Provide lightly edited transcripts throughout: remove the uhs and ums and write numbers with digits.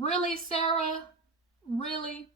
Really, Sarah? Really?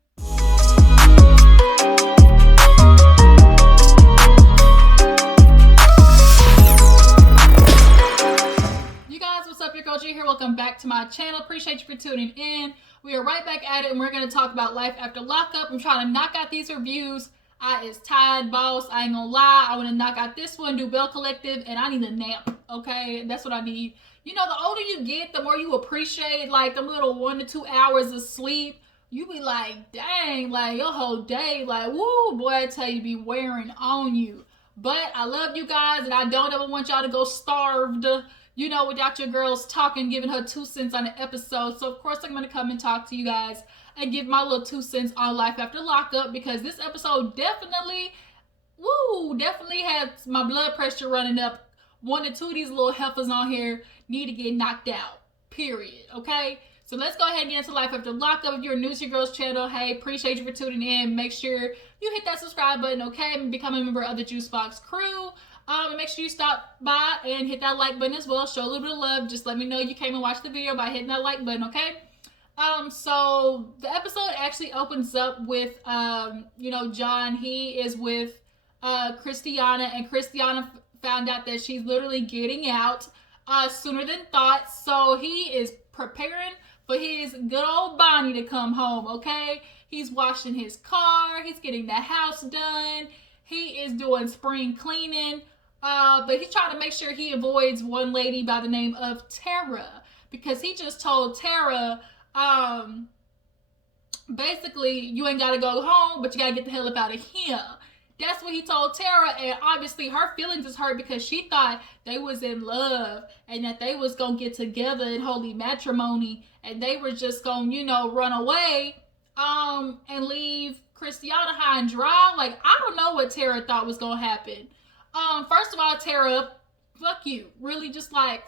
You guys, what's up? Your girl G here. Welcome back to my channel. Appreciate you for tuning in. We are right back at it, and we're going to talk about life after lockup. I'm trying to knock out these reviews. I is tired, boss. I ain't gonna lie. I want to knock out this one, do Bell Collective, and I need a nap. Okay, that's what I need. You know, the older you get, the more you appreciate like them little 1 to 2 hours of sleep. You be like, dang, like your whole day, like, woo, boy, I tell you, be wearing on you. But I love you guys, and I don't ever want y'all to go starved, you know, without your girls talking, giving her 2 cents on the episode. So, of course, I'm going to come and talk to you guys and give my little 2 cents on life after lockup, because this episode definitely has my blood pressure running up. 1 to 2 of these little heifers on here need to get knocked out, period. Okay, so let's go ahead and get into life after lockup. If you're new to your girl's channel, hey, appreciate you for tuning in. Make sure you hit that subscribe button, okay, and become a member of the Juice Box crew. And make sure you stop by and hit that like button as well. Show a little bit of love. Just let me know you came and watched the video by hitting that like button, okay? So the episode actually opens up with, you know, John. He is with Christiana, and Christiana found out that she's literally getting out sooner than thought. So he is preparing for his good old Bonnie to come home, okay? He's washing his car. He's getting the house done. He is doing spring cleaning. But he's trying to make sure he avoids one lady by the name of Tara, because he just told Tara, basically, you ain't got to go home, but you got to get the hell up out of here. That's what he told Tara, and obviously her feelings is hurt because she thought they was in love and that they was going to get together in holy matrimony, and they were just going to, you know, run away and leave Christiana high and dry. Like, I don't know what Tara thought was going to happen. First of all, Tara, fuck you. Really, just like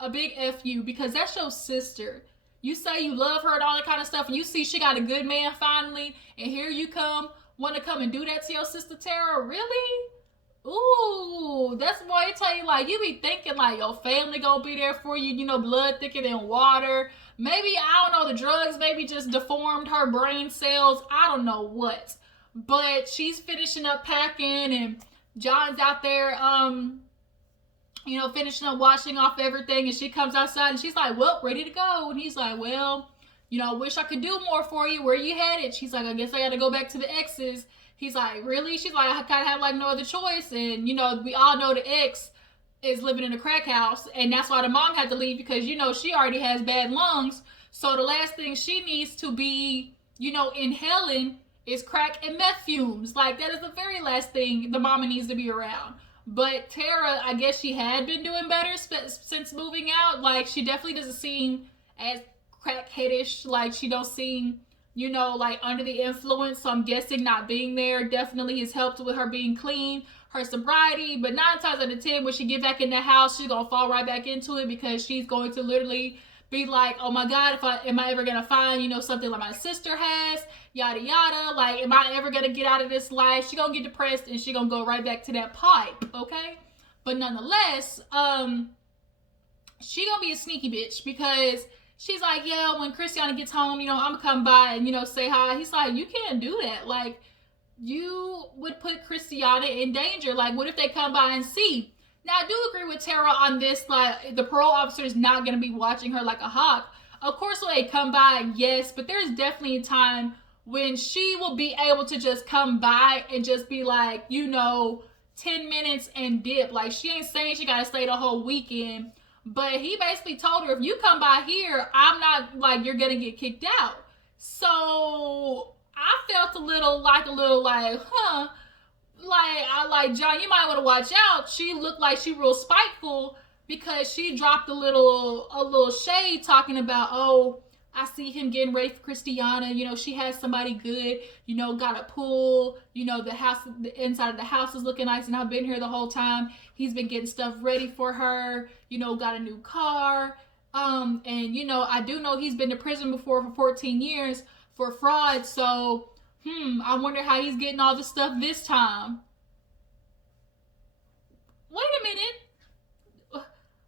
a big F you, because that's your sister. You say you love her and all that kind of stuff, and you see she got a good man finally, and here you come, want to come and do that to your sister Tara? Really? Ooh, that's why I tell you, like, you be thinking like your family gonna be there for you, you know, blood thicker than water. Maybe, I don't know, the drugs maybe just deformed her brain cells. I don't know what. But she's finishing up packing, and John's out there, you know, finishing up washing off everything, and she comes outside and she's like, well, ready to go. And he's like, well, you know, I wish I could do more for you. Where you headed? She's like, I guess I gotta go back to the exes. He's like, really? She's like, I kind of have like no other choice. And, you know, we all know the ex is living in a crack house, and that's why the mom had to leave, because, you know, she already has bad lungs. So the last thing she needs to be, you know, inhaling is crack and meth fumes. Like, that is the very last thing the mama needs to be around. But Tara, I guess she had been doing better since moving out. Like, she definitely doesn't seem as crackheadish. Like, she don't seem, you know, like under the influence. So I'm guessing not being there definitely has helped with her being clean, her sobriety. But 9 times out of 10, when she get back in the house, she's gonna fall right back into it, because she's going to literally be like, oh my God, am I ever gonna find, you know, something like my sister has, yada yada. Like, am I ever gonna get out of this life? She gonna get depressed, and she gonna go right back to that pipe, okay? But nonetheless, she gonna be a sneaky bitch, because she's like, yeah, when Christiana gets home, you know, I'm gonna come by and, you know, say hi. He's like, you can't do that. Like, you would put Christiana in danger. Like, what if they come by and see? Now, I do agree with Tara on this. Like, the parole officer is not going to be watching her like a hawk. Of course, when they come by, yes, but there's definitely a time when she will be able to just come by and just be like, you know, 10 minutes and dip. Like, she ain't saying she got to stay the whole weekend. But he basically told her, if you come by here, I'm not, like, you're going to get kicked out. So I felt a little like, huh. Like, John, you might want to watch out. She looked like she real spiteful, because she dropped a little shade talking about, oh, I see him getting ready for Christiana. You know, she has somebody good, you know, got a pool, you know, the inside of the house is looking nice, and I've been here the whole time. He's been getting stuff ready for her, you know, got a new car. And, you know, I do know he's been to prison before for 14 years for fraud. So, I wonder how he's getting all this stuff this time. Wait a minute.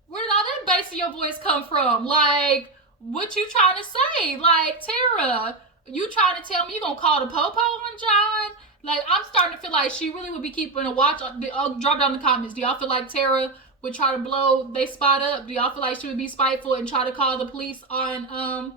Where did all that bass in your voice come from? Like, what you trying to say? Like, Tara, you trying to tell me you gonna call the popo on John? Like, I'm starting to feel like she really would be keeping a watch. Drop down in the comments. Do y'all feel like Tara would try to blow they spot up? Do y'all feel like she would be spiteful and try to call the police on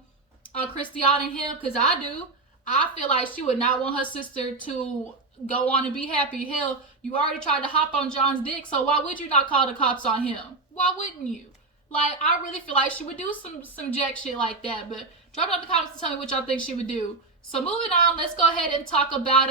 Christian and him? Because I do. I feel like she would not want her sister to go on and be happy. Hell, you already tried to hop on John's dick, so why would you not call the cops on him? Why wouldn't you? Like, I really feel like she would do some jack shit like that. But drop down in the comments and tell me what y'all think she would do. So moving on, let's go ahead and talk about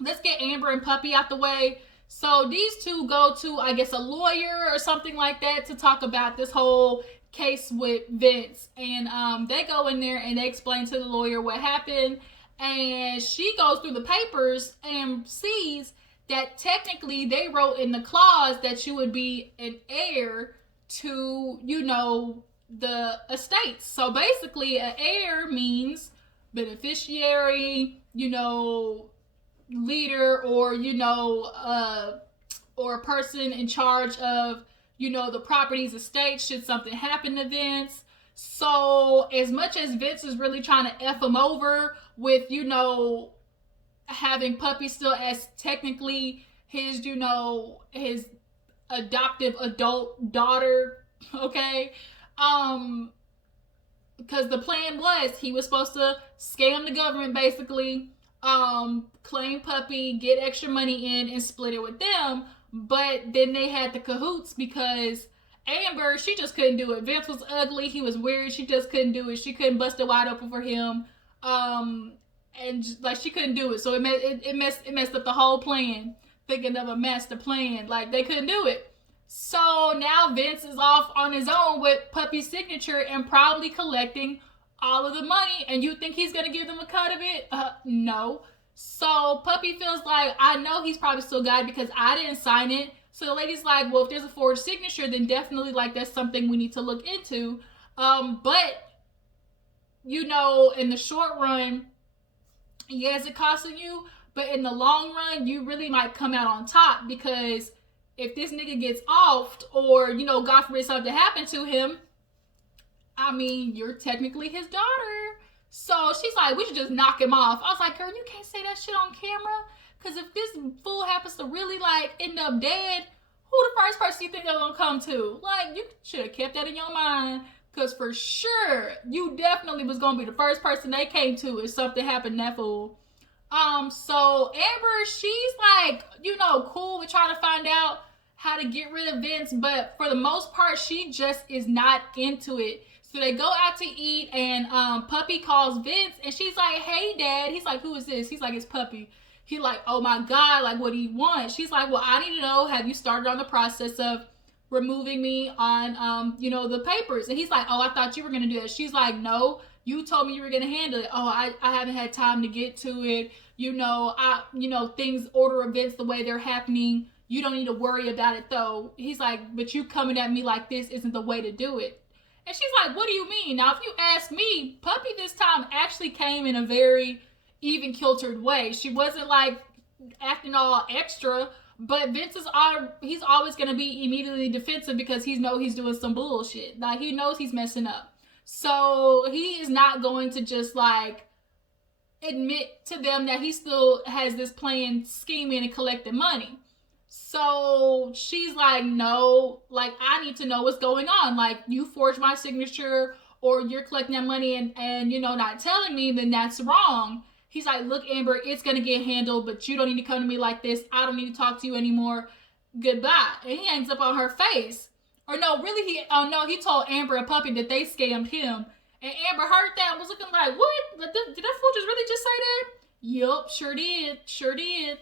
let's get Amber and Puppy out the way. So these two go to, I guess, a lawyer or something like that to talk about this whole case with Vince. And they go in there and they explain to the lawyer what happened. And she goes through the papers and sees that technically they wrote in the clause that you would be an heir to, you know, the estates. So basically, an heir means beneficiary, you know, leader, or, you know, or a person in charge of, you know, the property's estate should something happen to Vince. So as much as Vince is really trying to F him over with, you know, having Puppy still as technically his, you know, his adoptive adult daughter, okay? Because the plan was he was supposed to scam the government, basically, claim Puppy, get extra money in, and split it with them. But then they had the cahoots because Amber, she just couldn't do it. Vince was ugly, he was weird, she just couldn't do it. She couldn't bust it wide open for him. And just, like, she couldn't do it. So it messed up the whole plan. Thinking of a master plan, like, they couldn't do it. So now Vince is off on his own with Puppy's signature and probably collecting all of the money. And you think he's gonna give them a cut of it? No. So Puppy feels like, I know he's probably still got it because I didn't sign it. So the lady's like, well, if there's a forged signature, then definitely, like, that's something we need to look into. But, you know, in the short run, yes, it costing you, but in the long run, you really might come out on top, because if this nigga gets offed, or, you know, God forbid something happen to him, I mean, you're technically his daughter. So she's like, we should just knock him off. I was like, girl, you can't say that shit on camera, because if this fool happens to really, like, end up dead, who the first person you think they're gonna come to? Like, you should have kept that in your mind, because for sure, you definitely was gonna be the first person they came to if something happened to that fool. So Amber, she's like, you know, cool with trying to find out how to get rid of Vince, but for the most part, she just is not into it. So they go out to eat, and Puppy calls Vince, and she's like, hey, Dad. He's like, who is this? He's like, it's Puppy. He's like, oh my God, like, what do you want? She's like, well, I need to know, have you started on the process of removing me on, you know, the papers? And he's like, oh, I thought you were going to do that. She's like, no, you told me you were going to handle it. Oh, I haven't had time to get to it. You know, things, order events the way they're happening. You don't need to worry about it, though. He's like, but you coming at me like this isn't the way to do it. And she's like, what do you mean? Now, if you ask me, Puppy this time actually came in a very even-kiltered way. She wasn't, like, acting all extra, but Vince is he's always going to be immediately defensive because he knows he's doing some bullshit. Like, he knows he's messing up. So he is not going to just, like, admit to them that he still has this plan, scheming, and collecting money. So she's like, no, like, I need to know what's going on. Like, you forged my signature, or you're collecting that money and you know, not telling me, then that's wrong. He's like, look, Amber, it's going to get handled, but you don't need to come to me like this. I don't need to talk to you anymore. Goodbye. And he hangs up on her face. Or no, really, he told Amber and Puppy that they scammed him. And Amber heard that and was looking like, what? Did that fool just really just say that? Yup, sure did. Sure did.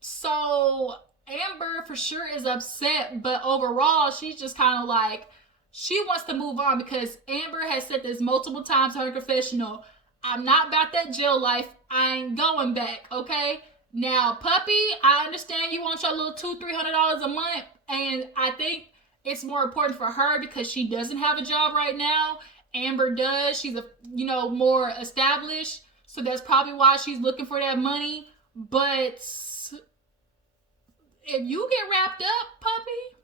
So Amber for sure is upset, but overall, she's just kind of like, she wants to move on, because Amber has said this multiple times in her confessional. I'm not about that jail life. I ain't going back, okay? Now, Puppy, I understand you want your little $200-300 a month, and I think it's more important for her because she doesn't have a job right now. Amber does. She's more established, so that's probably why she's looking for that money. But if you get wrapped up, Puppy,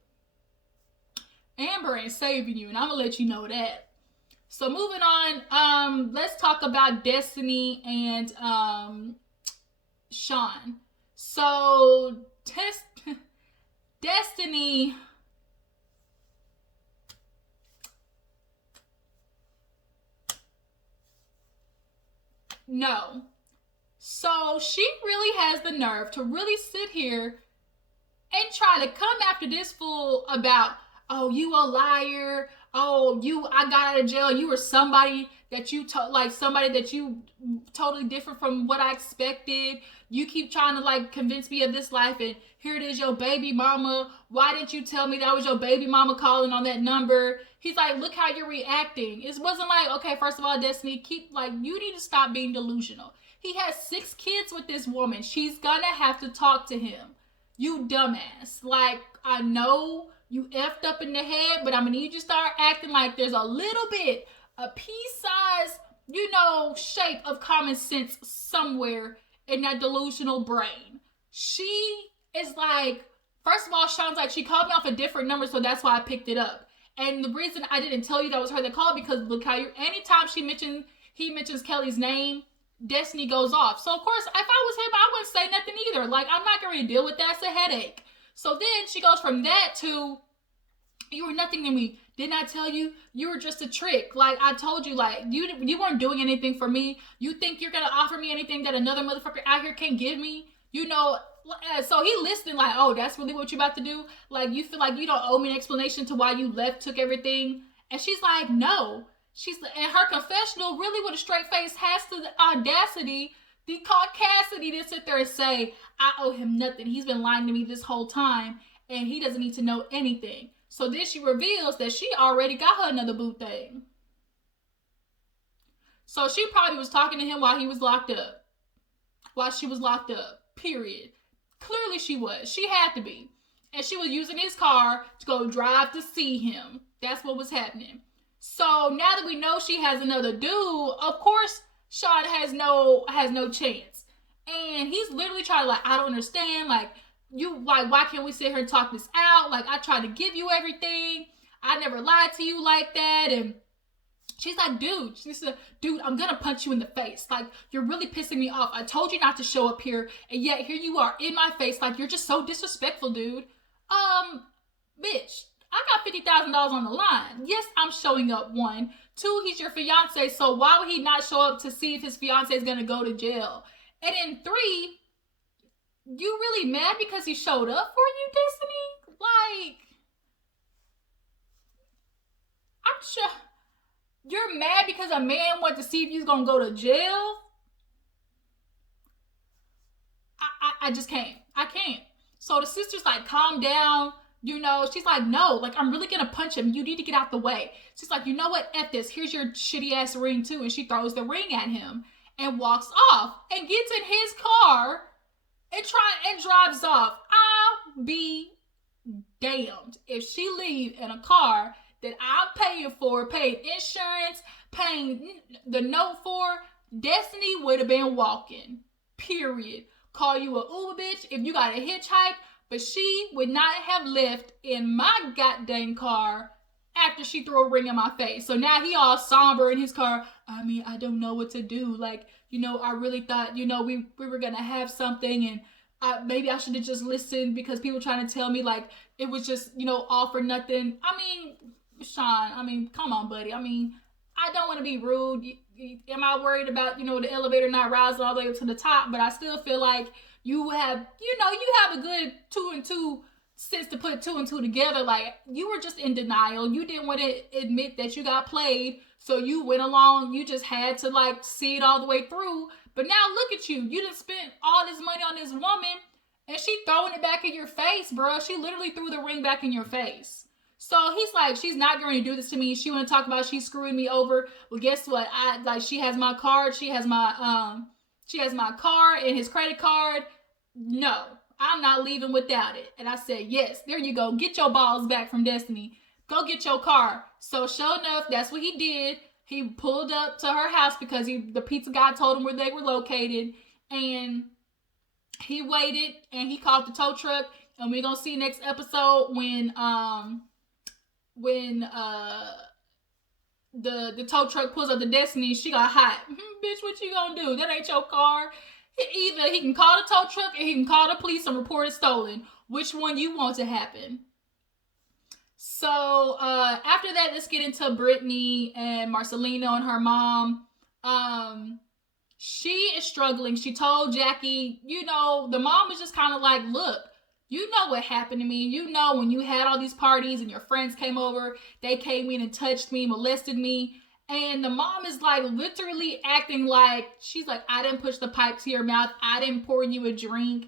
Amber ain't saving you, and I'm gonna let you know that. So moving on, let's talk about Destiny and Shawn. So Destiny, no. So she really has the nerve to really sit here and try to come after this fool about, oh, you a liar. Oh, I got out of jail. You were somebody that somebody that you totally different from what I expected. You keep trying to like convince me of this life, and here it is, your baby mama. Why didn't you tell me that was your baby mama calling on that number? He's like, look how you're reacting. It wasn't like, okay, first of all, Destiny, you need to stop being delusional. He has 6 kids with this woman. She's gonna have to talk to him. You dumbass. Like, I know you effed up in the head, but I'm gonna need you to start acting like there's a little bit, a pea-size, shape of common sense somewhere in that delusional brain. She is like, first of all, Shawn's like, she called me off a different number, so that's why I picked it up. And the reason I didn't tell you that was her that called, because look how anytime he mentions Kelly's name, Destiny goes off. So of course, if I was him, I wouldn't say nothing either. Like, I'm not going to deal with that. It's a headache. So then she goes from that to, you were nothing to me. Didn't I tell you? You were just a trick. Like, I told you, like, you weren't doing anything for me. You think you're going to offer me anything that another motherfucker out here can't give me? So he listening like, oh, that's really what you about to do? Like, you feel like you don't owe me an explanation to why you left, took everything? And she's like, no. And her confessional, really with a straight face, has the audacity, the caucasity to sit there and say, I owe him nothing. He's been lying to me this whole time, and he doesn't need to know anything. So then she reveals that she already got her another boo thing. So she probably was talking to him while he was locked up. While she was locked up. Period. Clearly she was. She had to be. And she was using his car to go drive to see him. That's what was happening. So now that we know she has another dude, of course Shawn has no chance. And he's literally trying to, like, I don't understand. Like, why can't we sit here and talk this out? Like, I tried to give you everything. I never lied to you like that. And she's like, dude, I'm gonna punch you in the face. Like, you're really pissing me off. I told you not to show up here, and yet here you are in my face. Like, you're just so disrespectful, dude. Bitch, I got $50,000 on the line. Yes, I'm showing up. 1, 2, he's your fiance, so why would he not show up to see if his fiance is gonna go to jail? And then 3, you really mad because he showed up for you, Destiny? Like, I'm sure you're mad because a man wanted to see if he's gonna go to jail? I just can't. I can't. So the sister's like, calm down. She's like, no, like, I'm really gonna punch him. You need to get out the way. She's like, you know what? F this. Here's your shitty ass ring too. And she throws the ring at him and walks off and gets in his car and drives off. I'll be damned if she leave in a car that I'm paying for, paid insurance, paying the note for. Destiny would have been walking. Period. Call you a Uber bitch if you got a hitchhike. But she would not have left in my goddamn car after she threw a ring in my face. So now he all somber in his car. I mean, I don't know what to do. Like, I really thought, we were going to have something, and maybe I should have just listened because people trying to tell me, like, it was just, all for nothing. I mean, Shawn, come on, buddy. I mean, I don't want to be rude. Am I worried about, the elevator not rising all the way up to the top? But I still feel like you have a good 2 and 2 sense to put 2 and 2 together. Like, you were just in denial. You didn't want to admit that you got played. So you went along. You just had to, like, see it all the way through. But now look at you. You done spent all this money on this woman, and she throwing it back in your face, bro. She literally threw the ring back in your face. So he's like, she's not going to do this to me. She want to talk about she's screwing me over. Well, guess what? She has my card. She has my card and his credit card. No, I'm not leaving without it. And I said, yes, there you go. Get your balls back from Destiny. Go get your car. So sure enough, that's what he did. He pulled up to her house because the pizza guy told him where they were located. And he waited and he called the tow truck. And we're going to see next episode when when the tow truck pulls up the Destinie, she got hot. Bitch, what you gonna do? That ain't your car. Either he can call the tow truck or he can call the police and report it stolen. Which one you want to happen? So after that, let's get into Brittany and Marcelino and her mom. She is struggling. She told Jackie, the mom was just kind of like, look, you know what happened to me. You know when you had all these parties and your friends came over, they came in and touched me, molested me. And the mom is like literally acting like, she's like, I didn't push the pipe to your mouth. I didn't pour you a drink.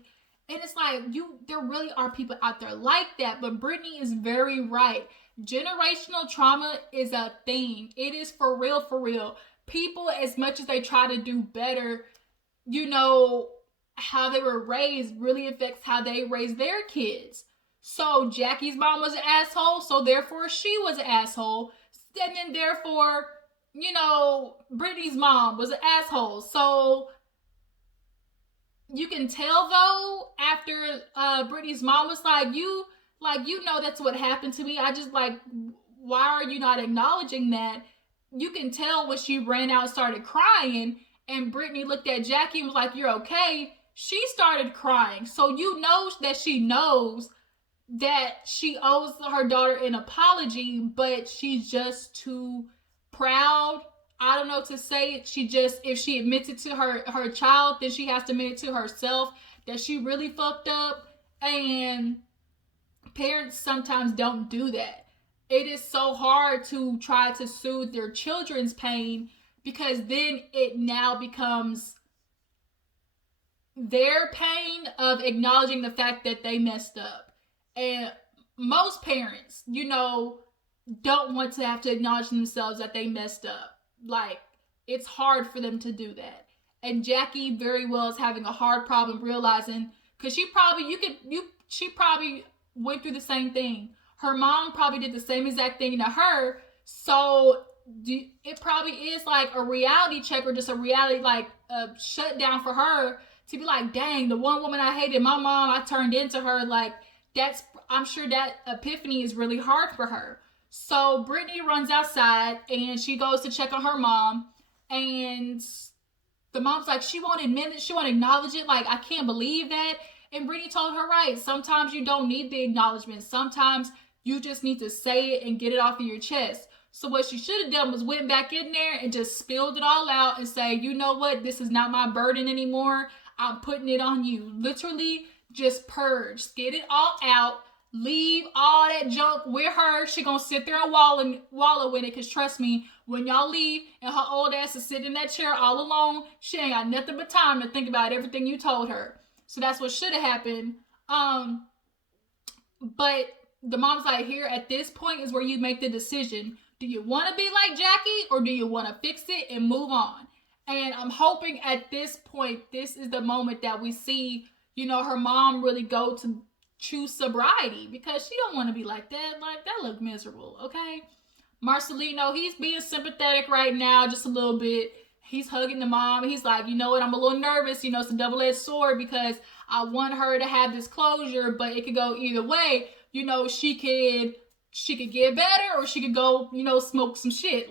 And it's like, there really are people out there like that. But Brittany is very right. Generational trauma is a thing. It is for real, for real. People, as much as they try to do better, how they were raised really affects how they raise their kids. So Jackie's mom was an asshole, so therefore she was an asshole. And then therefore, Brittany's mom was an asshole. So you can tell though, after Brittany's mom was like, that's what happened to me. I just why are you not acknowledging that? You can tell when she ran out and started crying, and Brittany looked at Jackie and was like, you're okay. She started crying. So that she knows that she owes her daughter an apology, but she's just too proud. I don't know to say it. If she admits it to her child, then she has to admit it to herself that she really fucked up. And parents sometimes don't do that. It is so hard to try to soothe their children's pain, because then it now becomes their pain of acknowledging the fact that they messed up. And most parents, don't want to have to acknowledge themselves that they messed up. It's hard for them to do that. And Jackie very well is having a hard problem realizing, because she probably went through the same thing. Her mom probably did the same exact thing to her. So it probably is like a reality check, or just a reality, a shutdown for her to be like, dang, the one woman I hated, my mom, I turned into her. I'm sure that epiphany is really hard for her. So Brittany runs outside and she goes to check on her mom, and the mom's like, she won't admit it, she won't acknowledge it. I can't believe that. And Brittany told her, right, sometimes you don't need the acknowledgement. Sometimes you just need to say it and get it off of your chest. So what she should have done was went back in there and just spilled it all out and say, you know what, this is not my burden anymore. I'm putting it on you. Literally just purge, get it all out, leave all that junk with her. She gonna sit there and wallow in it, because trust me, when y'all leave and her old ass is sitting in that chair all alone, she ain't got nothing but time to think about everything you told her. So that's what should have happened. But the mom's like, here at this point is where you make the decision. Do you want to be like Jackie, or do you want to fix it and move on? And I'm hoping at this point, this is the moment that we see, her mom really go to choose sobriety, because she don't want to be like that. That look miserable, okay? Marcelino, he's being sympathetic right now, just a little bit. He's hugging the mom. He's like, you know what? I'm a little nervous. It's a double-edged sword, because I want her to have this closure, but it could go either way. She could get better, or she could go, smoke some shit.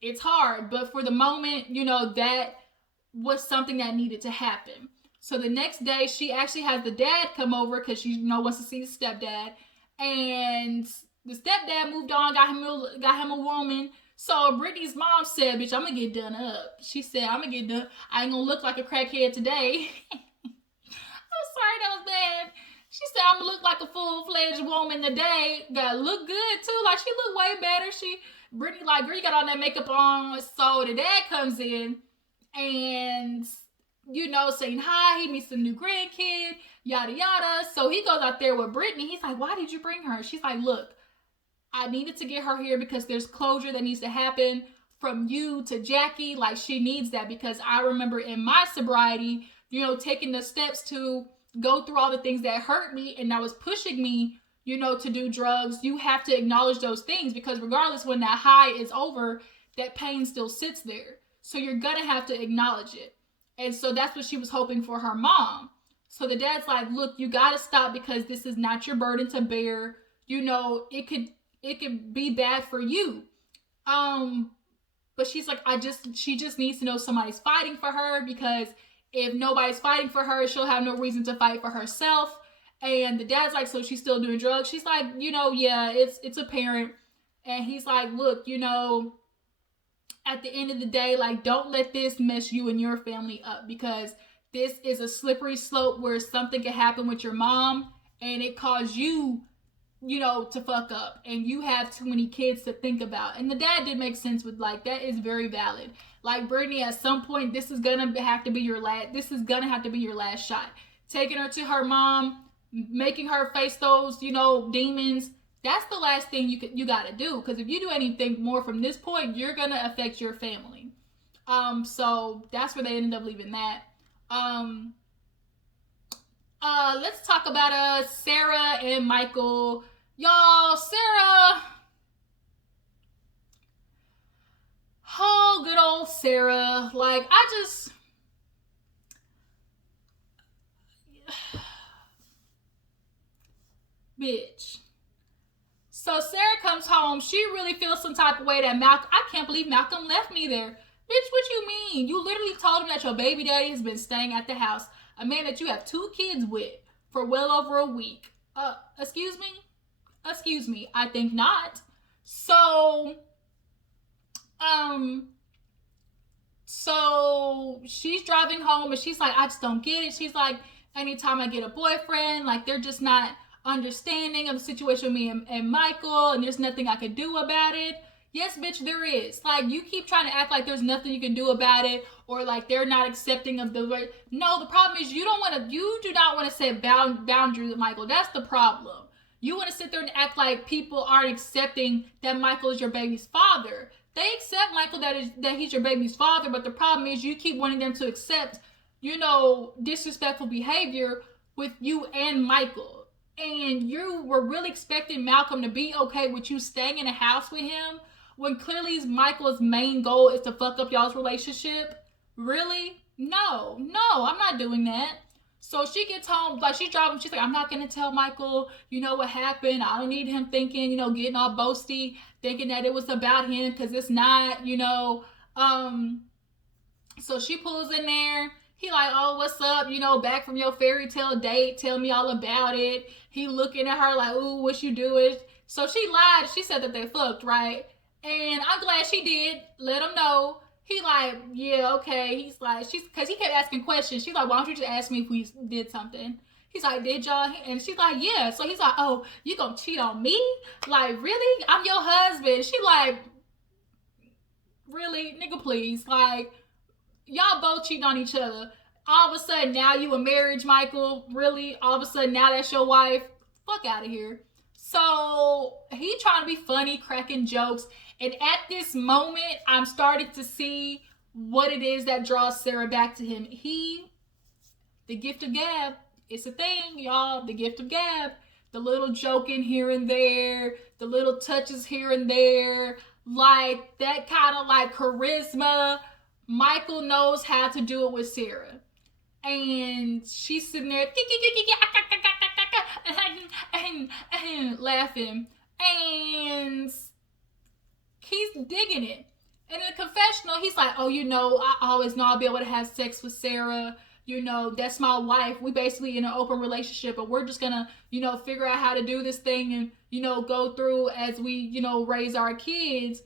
It's hard. But for the moment, that was something that needed to happen. So the next day, she actually has the dad come over, because she wants to see the stepdad. And the stepdad moved on, got him a woman. So Brittany's mom said, bitch, I'm going to get done up. She said, I'm going to get done. I ain't going to look like a crackhead today. I'm sorry, that was bad. She said, I'm going to look like a full-fledged woman today. Gotta look good, too. She looked way better. Brittany girl, you got all that makeup on. So the dad comes in and, saying hi. He meets the new grandkid, yada, yada. So he goes out there with Brittany. He's like, why did you bring her? She's like, look, I needed to get her here because there's closure that needs to happen from you to Jackie. She needs that, because I remember in my sobriety, taking the steps to go through all the things that hurt me and that was pushing me, to do drugs. You have to acknowledge those things, because regardless, when that high is over, that pain still sits there. So you're gonna have to acknowledge it. And so that's what she was hoping for her mom. So the dad's like, look, you gotta stop, because this is not your burden to bear. you know, it could be bad for you. But she's like, she just needs to know somebody's fighting for her, because if nobody's fighting for her, she'll have no reason to fight for herself. And the dad's like, so she's still doing drugs? She's like, you know, yeah, it's apparent. And he's like, look, you know, at the end of the day, like, don't let this mess you and your family up, because this is a slippery slope where something can happen with your mom and it cause you, you know, to fuck up, and you have too many kids to think about. And the dad did make sense with, like, that is very valid. Like, Brittany, at some point, this is gonna have to be your last shot. Taking her to her mom, making her face those, you know, demons. That's the last thing you gotta do, because if you do anything more from this point, you're gonna affect your family. So that's where they ended up leaving that. Let's talk about Sarah and Michael. Y'all, Sarah. Oh, good old Sarah. Like, bitch. So Sarah comes home. She really feels some type of way that I can't believe Malcolm left me there. Bitch, what you mean? You literally told him that your baby daddy has been staying at the house. A man that you have 2 kids with for well over a week. Excuse me? Excuse me. I think not. So she's driving home and she's like, I just don't get it. She's like, anytime I get a boyfriend, like, they're just not understanding of the situation with me and Michael, and there's nothing I could do about it. Yes, bitch, there is. Like, you keep trying to act like there's nothing you can do about it, or like they're not accepting of the right. No, the problem is you do not want to set boundaries with Michael. That's the problem. You want to sit there and act like people aren't accepting that Michael is your baby's father. They accept Michael that he's your baby's father, but the problem is you keep wanting them to accept, you know, disrespectful behavior with you and Michael. And you were really expecting Malcolm to be okay with you staying in a house with him, when clearly Michael's main goal is to fuck up y'all's relationship. Really? No, I'm not doing that. So she gets home, like, she's driving, she's like, I'm not gonna tell Michael, you know, what happened. I don't need him thinking, you know, getting all boasty, thinking that it was about him, because it's not, you know. So she pulls in there. He like, oh, what's up? You know, back from your fairy tale date. Tell me all about it. He looking at her like, ooh, what you doing? So she lied. She said that they fucked, right? And I'm glad she did. Let him know. He like, yeah, okay. He's like, because he kept asking questions. She's like, why don't you just ask me if we did something? He's like, did y'all? And she's like, yeah. So he's like, oh, you gonna cheat on me? Like, really? I'm your husband. She like, really? Nigga, please. Like, y'all both cheating on each other. All of a sudden, now you a marriage, Michael? Really? All of a sudden, now that's your wife? Fuck out of here. So he trying to be funny, cracking jokes. And at this moment, I'm starting to see what it is that draws Sarah back to him. The gift of gab. It's a thing, y'all. The gift of gab. The little joking here and there. The little touches here and there. Like, that kind of like charisma. Michael knows how to do it with Sarah. And she's sitting there laughing. And he's digging it. And in the confessional, he's like, oh, you know, I always know I'll be able to have sex with Sarah. You know, that's my wife. We basically in an open relationship, but we're just gonna, you know, figure out how to do this thing and, you know, go through as we, you know, raise our kids.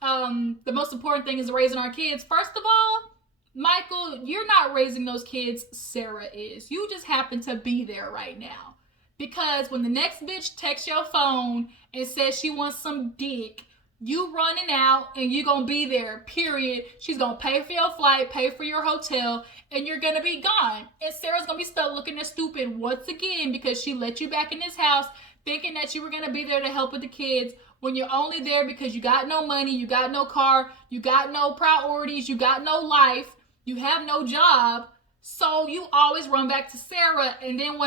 The most important thing is raising our kids. First of all, Michael, you're not raising those kids. Sarah is. You just happen to be there right now. Because when the next bitch texts your phone and says she wants some dick, you running out and you gonna be there, period. She's gonna pay for your flight, pay for your hotel, and you're gonna be gone. And Sarah's gonna be stuck looking at stupid once again because she let you back in this house thinking that you were gonna be there to help with the kids when you're only there because you got no money, you got no car, you got no priorities, you got no life, you have no job. So you always run back to Sarah and then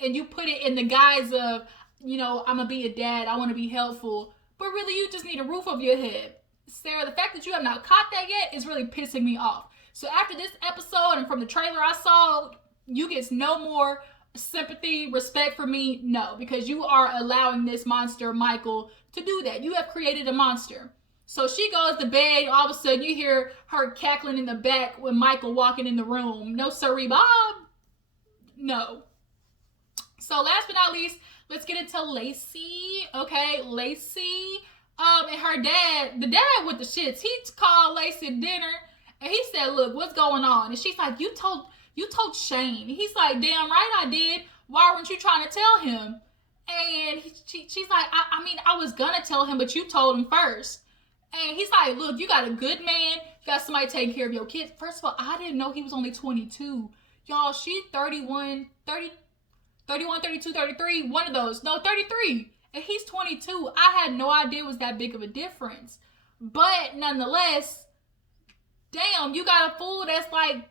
and you put it in the guise of, you know, I'm gonna be a dad, I wanna be helpful. But really, you just need a roof over your head. Sarah, the fact that you have not caught that yet is really pissing me off. So after this episode and from the trailer I saw, you get no more sympathy, respect for me? No, because you are allowing this monster, Michael, to do that. You have created a monster. So she goes to bed. All of a sudden, you hear her cackling in the back with Michael walking in the room. No, sorry, Bob. No. So last but not least, let's get into Lacey. Okay, Lacey. And her dad, the dad with the shits, he called Lacey at dinner and he said, look, what's going on? And she's like, you told Shane. He's like, damn right I did. Why weren't you trying to tell him? And she's like, I mean, I was gonna tell him, but you told him first. And he's like, look, you got a good man. You got somebody taking care of your kids. First of all, I didn't know he was only 22. Y'all, she's 31, 32, 33, one of those. No, 33. And he's 22. I had no idea it was that big of a difference. But nonetheless, damn, you got a fool that's like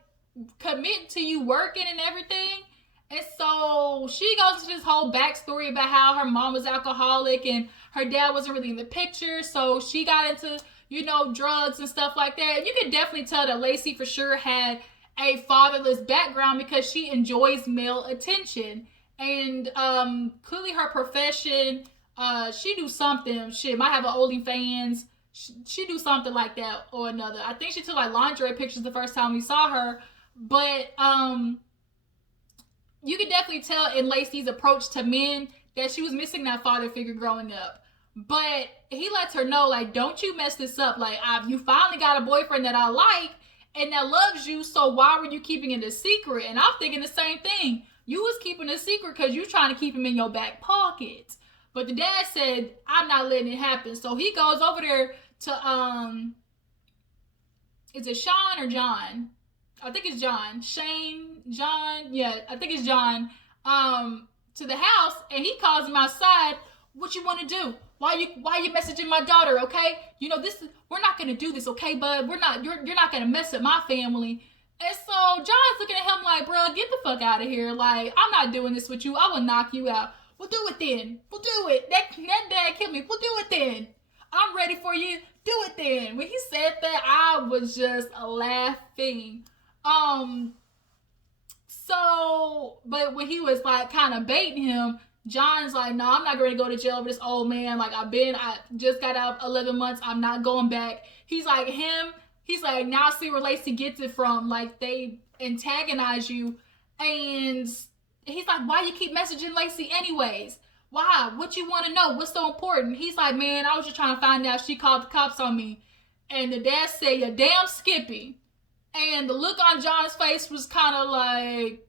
committing to you working and everything. And so she goes into this whole backstory about how her mom was alcoholic and her dad wasn't really in the picture. So she got into, you know, drugs and stuff like that. You can definitely tell that Lacey for sure had a fatherless background because she enjoys male attention. And clearly her profession, she do something. Shit, might have an OnlyFans. She do something like that or another. I think she took like lingerie pictures the first time we saw her. But you can definitely tell in Lacey's approach to men that she was missing that father figure growing up. But he lets her know, like, don't you mess this up. Like, you finally got a boyfriend that I like and that loves you, so why were you keeping it a secret? And I'm thinking the same thing. You was keeping it a secret because you trying to keep him in your back pocket. But the dad said, I'm not letting it happen. So he goes over there to, is it Shawn or John? I think it's John. Shane, John, yeah, I think it's John, to the house, and he calls him outside. What you want to do? Why you messaging my daughter, okay? You know, we're not going to do this, okay, bud? You're not going to mess up my family. And so John's looking at him like, bro, get the fuck out of here. Like, I'm not doing this with you. I will knock you out. We'll do it then. We'll do it. That dad killed me. We'll do it then. I'm ready for you. Do it then. When he said that, I was just laughing. So, but when he was like kind of baiting him, John's like, no, I'm not going to go to jail for this old man. Like, I just got out 11 months. I'm not going back. He's like, now see where Lacey gets it from. Like, they antagonize you. And he's like, why you keep messaging Lacey anyways? Why? What you want to know? What's so important? He's like, man, I was just trying to find out if she called the cops on me. And the dad said, you damn Skippy. And the look on John's face was kind of like,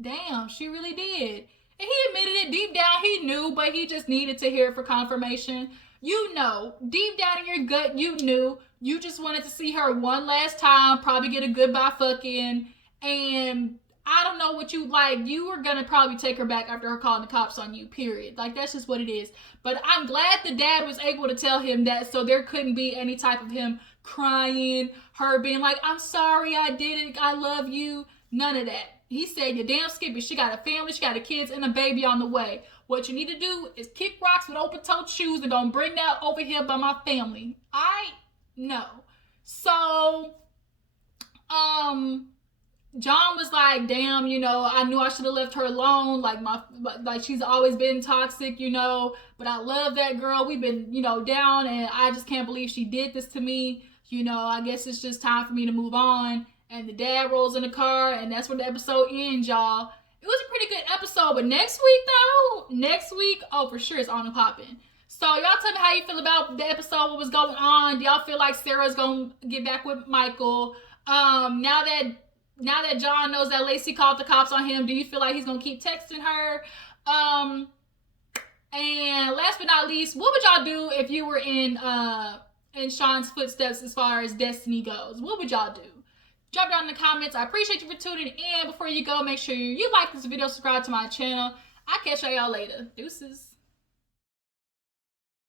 damn, she really did. And he admitted it. Deep down, he knew, but he just needed to hear it for confirmation. You know, deep down in your gut, you knew. You just wanted to see her one last time, probably get a goodbye fucking. And I don't know what you like. You were going to probably take her back after her calling the cops on you, period. Like, that's just what it is. But I'm glad the dad was able to tell him that, so there couldn't be any type of him crying, her being like, I'm sorry, I did it, I love you. None of that. He said, you damn Skippy, she got a family, she got a kids, and a baby on the way. What you need to do is kick rocks with open-toed shoes and don't bring that over here by my family. No. So, John was like, damn, you know, I knew I should have left her alone. Like she's always been toxic, you know, but I love that girl. We've been, you know, down, and I just can't believe she did this to me. You know, I guess it's just time for me to move on. And the dad rolls in the car, and that's where the episode ends, y'all. It was a pretty good episode, but next week, oh, for sure it's on and popping. So y'all tell me how you feel about the episode, what was going on. Do y'all feel like Sarah's gonna get back with Michael? Now that John knows that Lacey called the cops on him, do you feel like he's gonna keep texting her? And last but not least, what would y'all do if you were in Shawn's footsteps as far as Destinie goes? What would y'all do? Drop down in the comments. I appreciate you for tuning in. Before you go, make sure you like this video, subscribe to my channel. I'll catch y'all later. Deuces.